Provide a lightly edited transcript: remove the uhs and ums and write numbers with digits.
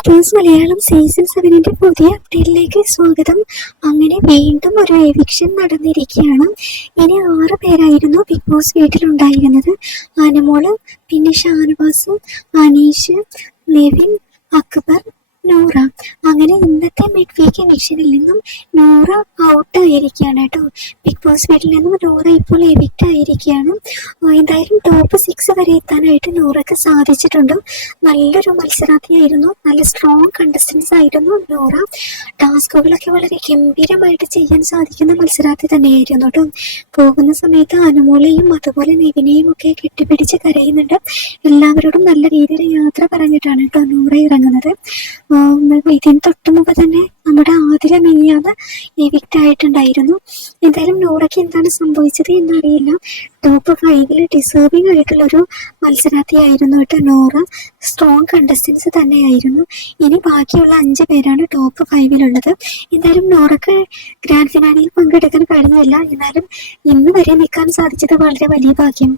Big boss Malayalam season 7 പുതിയ അപ്ഡേറ്റിലേക്ക് സ്വാഗതം. അങ്ങനെ വീണ്ടും ഒരു എവിക്ഷൻ നടന്നിരിക്കുകയാണ്. ഇനി 6 പേരായിരുന്നു ബിഗ് ബോസ് വീട്ടിലുണ്ടായിരുന്നത്. അനുമോള്, പിന്നെ ഷാനവാസ്, അനീഷ്, നെവിൻ, അക്ബർ, നൂറ. അങ്ങനെ ഇന്നത്തെ മിഡ് വീക്ക് എവിക്ഷനിൽ നിന്നും നൂറ ഔട്ട് ആയിരിക്കുകയാണ് കേട്ടോ. ബിഗ് ബോസ് വീട്ടിൽ നിന്നും നൂറ ഇപ്പോൾ എവിക്റ്റ് ആയിരിക്കുകയാണ്. എന്തായാലും ടോപ്പ് 6 വരെ എത്താനായിട്ട് നൂറയ്ക്ക് സാധിച്ചിട്ടുണ്ട്. നല്ലൊരു മത്സരാർത്ഥിയായിരുന്നു, നല്ല സ്ട്രോങ് കണ്ടസ്റ്റൻസ് ആയിരുന്നു നൂറ. ടാസ്കുകളൊക്കെ വളരെ ഗംഭീരമായിട്ട് ചെയ്യാൻ സാധിക്കുന്ന മത്സരാർത്ഥി തന്നെയായിരുന്നു കേട്ടോ. പോകുന്ന സമയത്ത് അനുമോളെയും അതുപോലെ നെവിനെയും ഒക്കെ കെട്ടിപ്പിടിച്ച് കരയുന്നുണ്ട്. എല്ലാവരോടും നല്ല രീതിയിൽ യാത്ര പറഞ്ഞിട്ടാണ് കേട്ടോ നൂറ ഇറങ്ങുന്നത്. ഇതിന് തൊട്ട് മുമ്പ് തന്നെ നമ്മുടെ ആതിര മിനിയാണ് എവിക്റ്റ് ആയിട്ടുണ്ടായിരുന്നു. എന്തായാലും നൂറയ്ക്ക് എന്താണ് സംഭവിച്ചത് എന്നറിയില്ല. ടോപ്പ് 5 ഡിസേർവിംഗ് ആയിട്ടുള്ളൊരു മത്സരാർത്ഥിയായിരുന്നു കേട്ടോ നൂറ. സ്ട്രോങ് കണ്ടസ്റ്റൻസ് തന്നെയായിരുന്നു. ഇനി ബാക്കിയുള്ള 5 പേരാണ് ടോപ്പ് 5 എന്തായാലും നൂറയ്ക്ക് ഗ്രാൻഡ് ഫിനാലിയിൽ പങ്കെടുക്കാൻ കഴിഞ്ഞില്ല. എന്നാലും ഇന്ന് വരെ നിൽക്കാൻ സാധിച്ചത് വളരെ വലിയ ഭാഗ്യം.